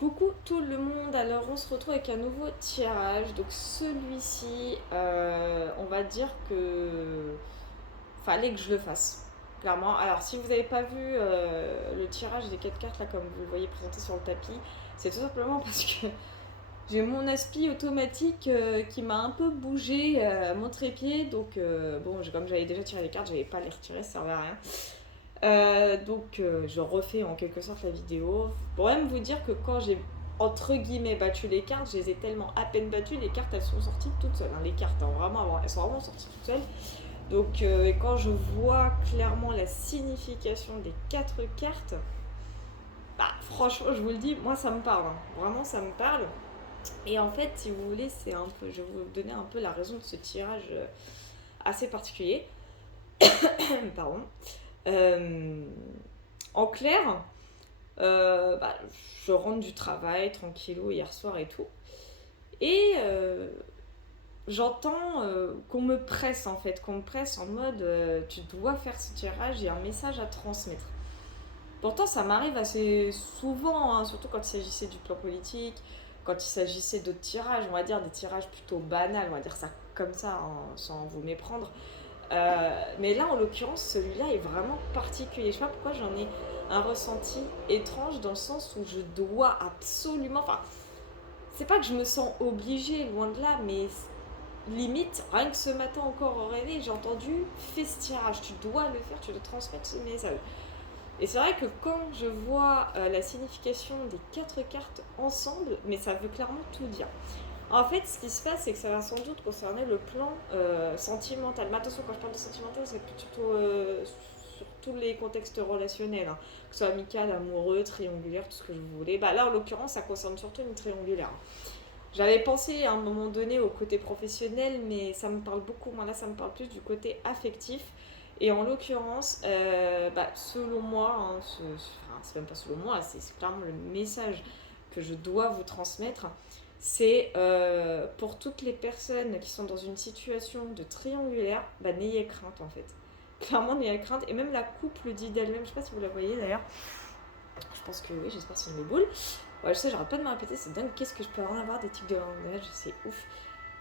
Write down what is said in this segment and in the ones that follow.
Coucou tout le monde, alors on se retrouve avec un nouveau tirage. Donc celui-ci, on va dire que fallait que je le fasse, clairement. Alors si vous n'avez pas vu le tirage des 4 cartes là comme vous le voyez présenté sur le tapis, c'est tout simplement parce que j'ai mon aspi automatique qui m'a un peu bougé mon trépied. Donc bon, comme j'avais déjà tiré les cartes, j'avais pas à les retirer, ça servait à rien. Donc je refais en quelque sorte la vidéo. Pour même vous dire que quand j'ai entre guillemets battu les cartes, je les ai tellement à peine battues, les cartes elles sont sorties toutes seules. Hein. Les cartes, hein, vraiment, elles sont vraiment sorties toutes seules. Donc quand je vois clairement la signification des 4 cartes, bah franchement je vous le dis, moi ça me parle. Hein. Vraiment ça me parle. Et en fait, si vous voulez, c'est un peu, je vais vous donner un peu la raison de ce tirage assez particulier. Pardon. Euh, En clair, bah, je rentre du travail tranquillou hier soir et tout. Et j'entends qu'on me presse en fait, qu'on me presse en mode tu dois faire ce tirage, il y a un message à transmettre. Pourtant, ça m'arrive assez souvent, hein, surtout quand il s'agissait du plan politique, quand il s'agissait d'autres tirages, on va dire des tirages plutôt banals, on va dire ça comme ça, hein, sans vous méprendre. Mais là, en l'occurrence, celui-là est vraiment particulier. Je sais pas pourquoi j'en ai un ressenti étrange dans le sens où je dois absolument. Enfin, c'est pas que je me sens obligée, loin de là, mais limite, rien que ce matin encore au réveil, j'ai entendu fais ce tirage, tu dois le faire, tu dois transmettre ce message. Et c'est vrai que quand je vois la signification des 4 cartes ensemble, mais ça veut clairement tout dire. En fait, ce qui se passe, c'est que ça va sans doute concerner le plan sentimental. Mais attention, quand je parle de sentimental, c'est surtout sur tous les contextes relationnels, hein. Que ce soit amical, amoureux, triangulaire, tout ce que vous voulez. Bah là, en l'occurrence, ça concerne surtout une triangulaire. J'avais pensé à un moment donné au côté professionnel, mais ça me parle beaucoup moins. Là, ça me parle plus du côté affectif. Et en l'occurrence, bah, selon moi, hein, enfin, c'est même pas selon moi, c'est clairement le message que je dois vous transmettre. C'est pour toutes les personnes qui sont dans une situation de triangulaire, bah, n'ayez crainte en fait. Clairement, n'ayez crainte. Et même la coupe le dit d'elle-même, je sais pas si vous la voyez d'ailleurs. Je pense que oui, j'espère que c'est une boule. Ouais, je sais, j'arrête pas de me répéter, c'est dingue, qu'est-ce que je peux en avoir des tics de langage, c'est ouf.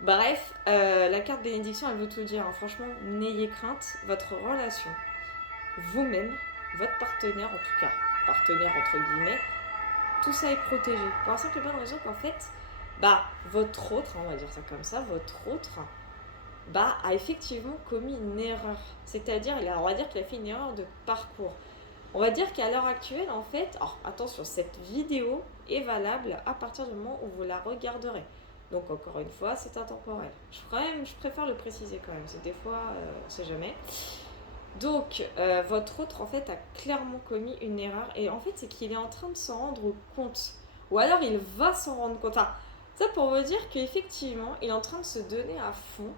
Bref, la carte bénédiction, elle veut tout dire. Hein. Franchement, n'ayez crainte, votre relation, vous-même, votre partenaire en tout cas, partenaire entre guillemets, tout ça est protégé. Pour la simple et bonne raison qu'en fait, bah, votre autre, on va dire ça comme ça, votre autre, bah, a effectivement commis une erreur. C'est-à-dire, on va dire qu'il a fait une erreur de parcours. On va dire qu'à l'heure actuelle, en fait, alors attention, cette vidéo est valable à partir du moment où vous la regarderez. Donc encore une fois, c'est intemporel. Je préfère le préciser quand même, c'est des fois, on sait jamais. Donc, votre autre, en fait, a clairement commis une erreur. Et en fait, c'est qu'il est en train de s'en rendre compte. Ou alors, il va s'en rendre compte. Enfin, ça pour vous dire qu'effectivement, il est en train de se donner à fond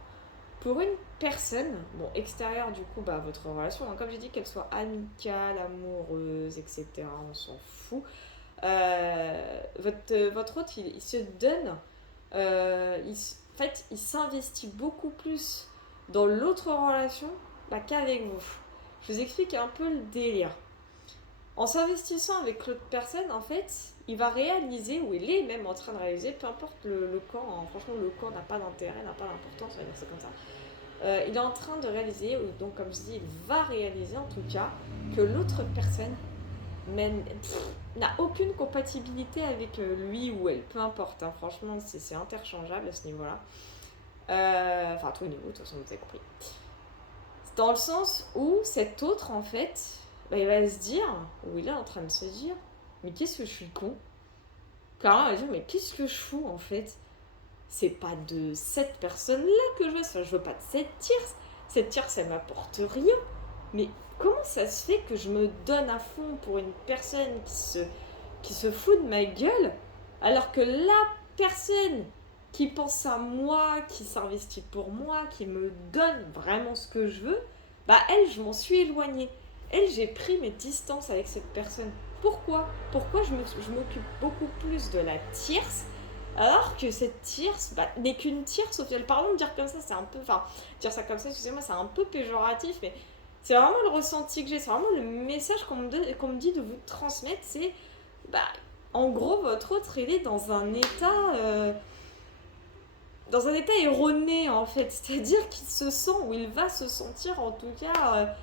pour une personne, bon, extérieure du coup, bah, votre relation, hein, comme j'ai dit, qu'elle soit amicale, amoureuse, etc., on s'en fout. Votre hôte, il se donne, en fait, il s'investit beaucoup plus dans l'autre relation bah, qu'avec vous. Je vous explique un peu le délire. En s'investissant avec l'autre personne, en fait, il va réaliser, ou il est même en train de réaliser, peu importe le camp, hein, franchement, le camp n'a pas d'intérêt, n'a pas d'importance, on va dire ça comme ça. Il est en train de réaliser, ou donc comme je dis, il va réaliser en tout cas, que l'autre personne n'a aucune compatibilité avec lui ou elle, peu importe, hein, franchement c'est interchangeable à ce niveau-là. Enfin à tout niveau, de toute façon vous avez compris. Dans le sens où cet autre en fait, bah, il va se dire, ou il est en train de se dire, mais qu'est-ce que je suis con. Clairement il va dire, mais qu'est-ce que je fous en fait. C'est pas de cette personne-là que je veux. Enfin, je veux pas de cette tierce. Cette tierce, elle m'apporte rien. Mais comment ça se fait que je me donne à fond pour une personne qui se fout de ma gueule, alors que la personne qui pense à moi, qui s'investit pour moi, qui me donne vraiment ce que je veux, bah elle, je m'en suis éloignée. Elle, j'ai pris mes distances avec cette personne. Pourquoi je m'occupe beaucoup plus de la tierce alors que cette tierce bah, n'est qu'une tierce au final. Pardon de dire comme ça, c'est un peu. Enfin, dire ça comme ça, excusez-moi, c'est un peu péjoratif, mais c'est vraiment le ressenti que j'ai, c'est vraiment le message qu'on me dit de vous transmettre, c'est. Bah, En gros, votre autre, il est dans un état erroné, en fait. C'est-à-dire qu'il se sent, ou il va se sentir, en tout cas,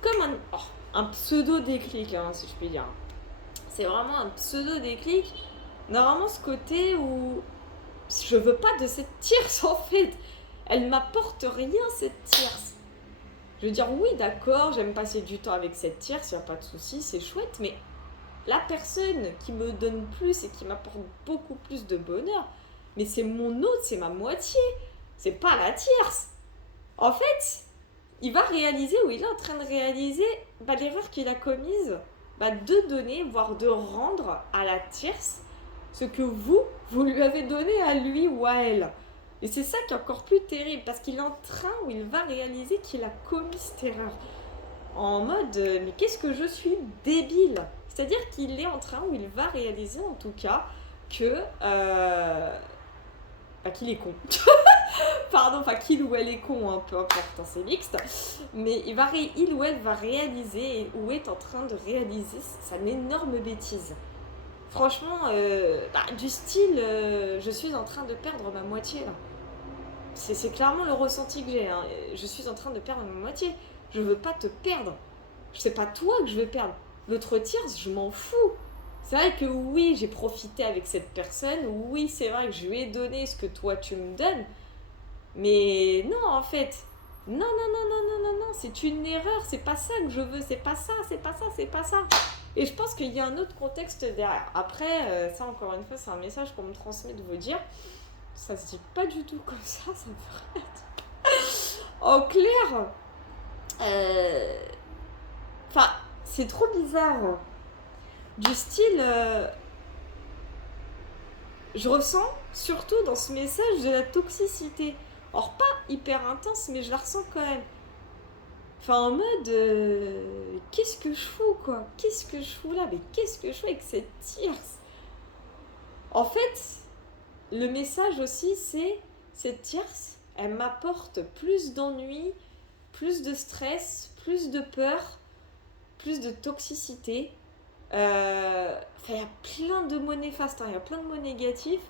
comme un pseudo-déclic, hein, si je puis dire. C'est vraiment un pseudo-déclic. Normalement, ce côté où je veux pas de cette tierce, en fait. Elle m'apporte rien, cette tierce. Je veux dire, oui, d'accord, j'aime passer du temps avec cette tierce, y a pas de souci, c'est chouette, mais la personne qui me donne plus et qui m'apporte beaucoup plus de bonheur, mais c'est mon autre, c'est ma moitié, c'est pas la tierce. En fait, il va réaliser, ou il est en train de réaliser, l'erreur qu'il a commise, de donner, voire de rendre à la tierce ce que vous lui avez donné à lui ou à elle. Et c'est ça qui est encore plus terrible, parce qu'il est en train, où il va réaliser qu'il a commis cette erreur. En mode, mais qu'est-ce que je suis débile. C'est-à-dire qu'il est en train, où il va réaliser en tout cas, que... qu'il est con. Pardon, enfin qu'il ou elle est con, hein, peu importe, hein, c'est mixte. Mais il ou elle va réaliser, ou est en train de réaliser sa énorme bêtise. Franchement, du style, je suis en train de perdre ma moitié là. C'est clairement le ressenti que j'ai, hein. Je suis en train de perdre ma moitié. Je veux pas te perdre. C'est pas toi que je vais perdre. L'autre tierce, je m'en fous. C'est vrai que oui, j'ai profité avec cette personne. Oui, c'est vrai que je lui ai donné ce que toi tu me donnes. Mais non, en fait. Non, non, non, non, non, non, non. C'est une erreur. C'est pas ça que je veux. C'est pas ça, c'est pas ça, c'est pas ça. Et je pense qu'il y a un autre contexte derrière. Après, ça encore une fois, c'est un message qu'on me transmet de vous dire. Ça se dit pas du tout comme ça me ferait être. En clair, c'est trop bizarre. Du style, je ressens surtout dans ce message de la toxicité. Or, pas hyper intense, mais je la ressens quand même. Enfin, en mode, qu'est-ce que je fous, quoi? Qu'est-ce que je fous là? Mais qu'est-ce que je fous avec cette tierce? En fait, le message aussi, c'est cette tierce, elle m'apporte plus d'ennui, plus de stress, plus de peur, plus de toxicité. Il y a plein de mots néfastes, il y a plein de mots négatifs.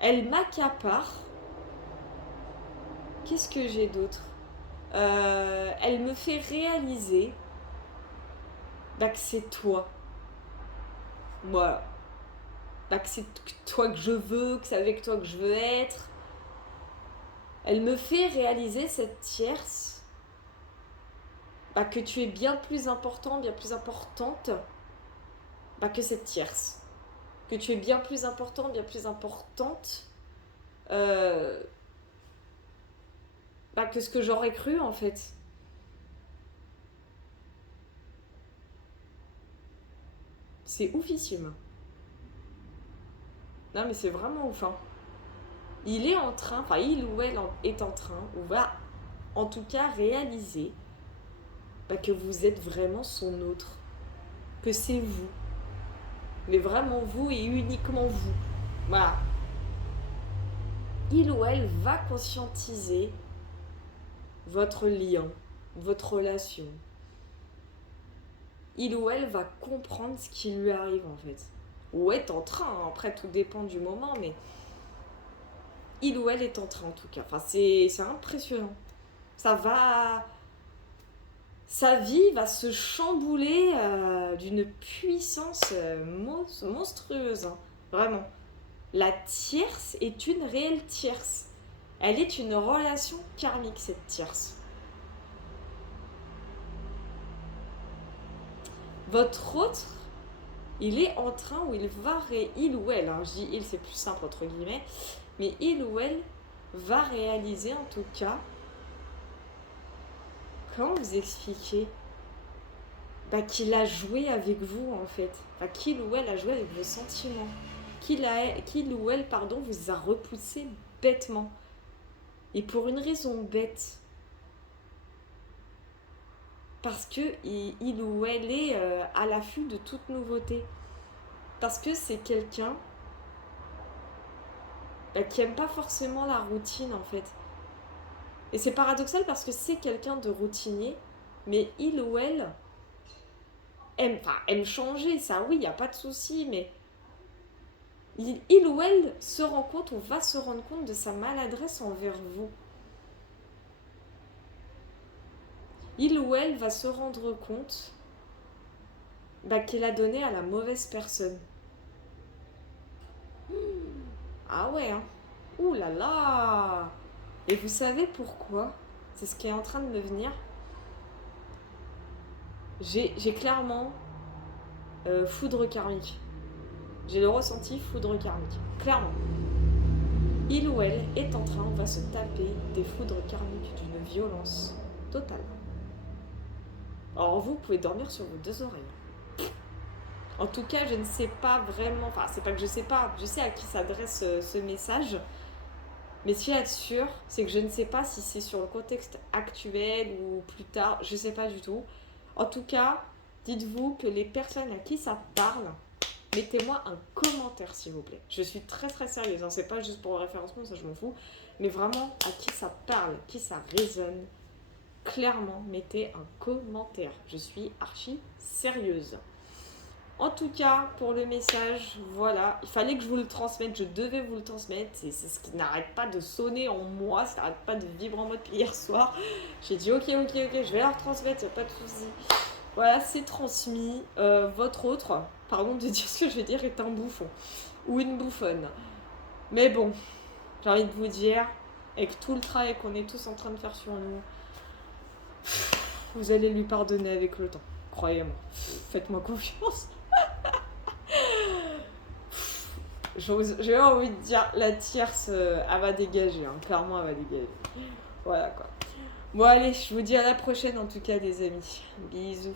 Elle m'accapare. Qu'est-ce que j'ai d'autre? Elle me fait réaliser que c'est toi. Voilà. Que c'est toi que je veux, que c'est avec toi que je veux être. Elle me fait réaliser, cette tierce, que tu es bien plus important, bien plus importante que cette tierce. Que tu es bien plus important, bien plus importante que ce que j'aurais cru en fait. C'est oufissime. Non mais c'est vraiment ouf, hein. Il est en train, il ou elle est en train, ou va en tout cas réaliser que vous êtes vraiment son autre. Que c'est vous. Mais vraiment vous et uniquement vous. Voilà. Il ou elle va conscientiser votre lien, votre relation. Il ou elle va comprendre ce qui lui arrive en fait. Ou est en train, après tout dépend du moment, mais il ou elle est en train en tout cas. C'est impressionnant. Sa vie va se chambouler d'une puissance monstrueuse, hein. Vraiment. La tierce est une réelle tierce. Elle est une relation karmique, cette tierce. Votre autre, il est en train où il ou elle, je dis il, c'est plus simple entre guillemets, mais il ou elle va réaliser en tout cas, comment vous expliquer, qu'il a joué avec vous en fait, qu'il ou elle a joué avec vos sentiments, qu'il ou elle, vous a repoussé bêtement, et pour une raison bête, parce que il ou elle est à l'affût de toute nouveauté, parce que c'est quelqu'un qui aime pas forcément la routine en fait. Et c'est paradoxal parce que c'est quelqu'un de routinier, mais il ou elle aime changer, ça oui, il n'y a pas de souci, mais il ou elle se rend compte ou va se rendre compte de sa maladresse envers vous. Il ou elle va se rendre compte qu'il a donné à la mauvaise personne. Ah ouais, hein. Ouh là là. Et vous savez pourquoi? C'est ce qui est en train de me venir. J'ai clairement foudre karmique. J'ai le ressenti foudre karmique. Clairement. Il ou elle est en train, on va se taper des foudres karmiques d'une violence totale. Alors vous pouvez dormir sur vos deux oreilles. En tout cas, je ne sais pas vraiment, enfin c'est pas que je sais pas, je sais à qui s'adresse ce message, mais ce qu'il y a de sûr, c'est que je ne sais pas si c'est sur le contexte actuel ou plus tard, je sais pas du tout. En tout cas, dites-vous que les personnes à qui ça parle, mettez-moi un commentaire s'il vous plaît. Je suis très très sérieuse, hein. C'est pas juste pour le référencement, ça je m'en fous, mais vraiment à qui ça parle, qui ça résonne. Clairement, mettez un commentaire. Je suis archi sérieuse. En tout cas, pour le message, voilà. Il fallait que je vous le transmette. Je devais vous le transmettre. C'est ce qui n'arrête pas de sonner en moi. Ça n'arrête pas de vibrer en mode hier soir. J'ai dit ok, je vais la retransmettre. Il n'y a pas de souci. Voilà, c'est transmis. Votre autre, pardon de dire ce que je vais dire, est un bouffon. Ou une bouffonne. Mais bon, j'ai envie de vous dire, avec tout le travail qu'on est tous en train de faire sur nous, vous allez lui pardonner avec le temps. Croyez-moi. Faites-moi confiance. J'ai envie de dire, la tierce, elle va dégager. Hein. Clairement, elle va dégager. Voilà quoi. Bon allez, je vous dis à la prochaine en tout cas les amis. Bisous.